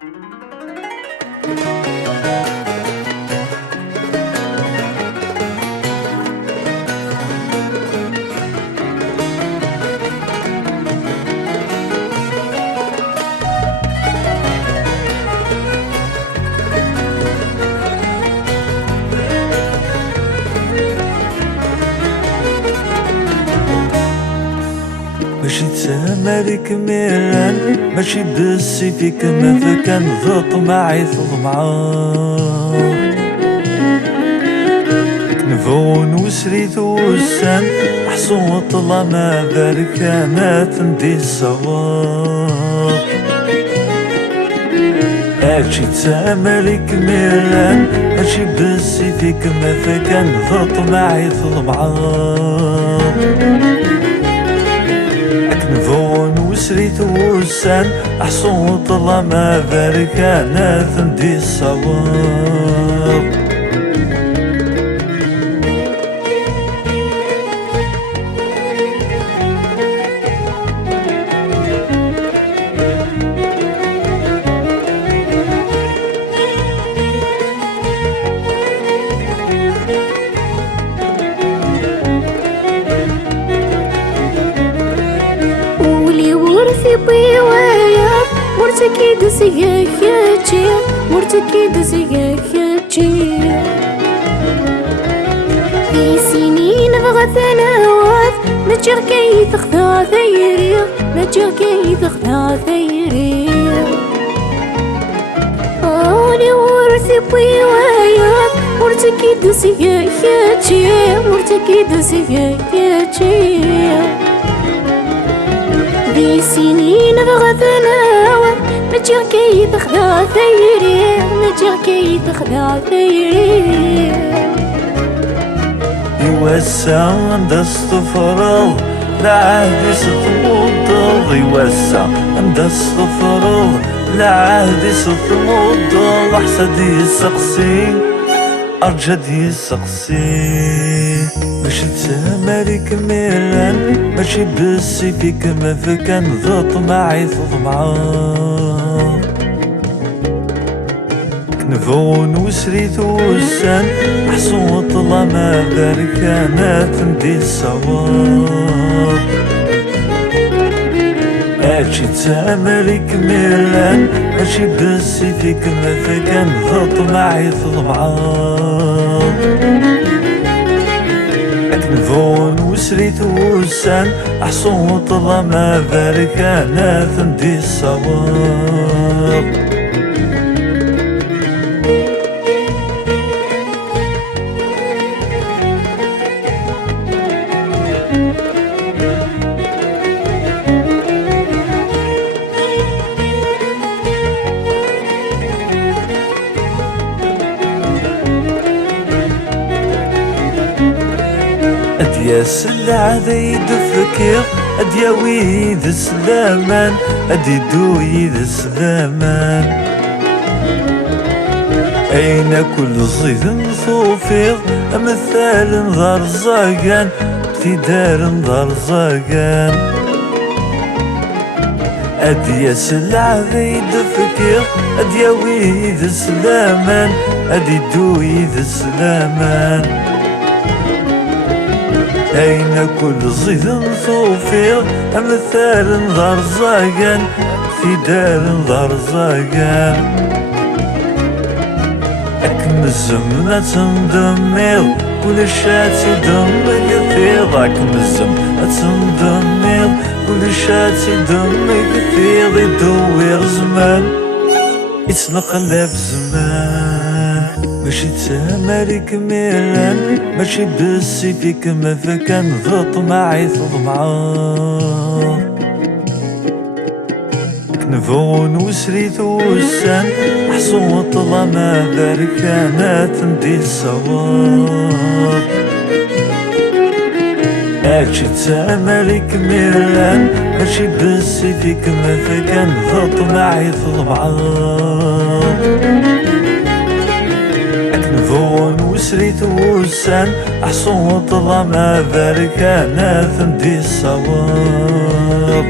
ماشي تمارك ميران، ماشي بالسيف كما فكان ضغط معي ظلمعان. كنفون وسريت وسان حصو طلا ما بركانات ندي الصواب. ماشي تمارك ميران، ماشي بالسيف كما فكان ضغط معي ظلمعان. نفون وسريت وسان أحصو طلا ما بركانات ندي الصواب. بيوايا مرتكي دسياكي مرتكي دسياكي في سنين بغى ثنوات نجر كي تخذا ثيري نجر كي تخذا ثيري أولي ورثي بيوايا مرتكي دسياكي مرتكي دسياكي في سنين بغى ثناوات نجر كي تخذا ثيري نجر كي تخذا ثيري يوسع عند الصفر العهد ستمضض يوسع عند الصفر العهد ستمضض حسد يسقسي أرجد يسقسي ماشي تمارك ميران ماشي بالسيف كما فكان ضغط معي ظلمعان. كنفون وسريت وسان حصو طلا ما بركانات ندي الصواب. ماشي تمارك ميران ماشي بالسيف كما فكان ضغط معي ظلمعان. نفون وسريت وسان أحصو طلا ما بركانات ندي الصواب. يا سلعة ذي دفكير أديا ويد السلامان أدي دويد السلامان أين كل صيد صوفير أمثال ضار زاقان ابتدار ضار زاقان. أديا سلعة ذي دفكير أديا ويد السلامان أدي دويد السلامان أين كل صيد صوفير أمثال ضار زاقان في دار ضار زاقان. أكمزم تندمير كل شاتي دم كثير أكمزم تندمير كل شاتي دم كثير يدور زمان يتنقلب زمان. ماشي تمارك ميران ماشي بالسيف كما فكان ضغط معي ظلمعان. كنفون وسريت وسان حصو طلا ما بركانات ندي الصواب. ماشي تمارك ميران ماشي بالسيف كما فكان ضغط معي ظلمعان. نفون وسريت وسان أحصو طلا ما بركانات ندي الصواب.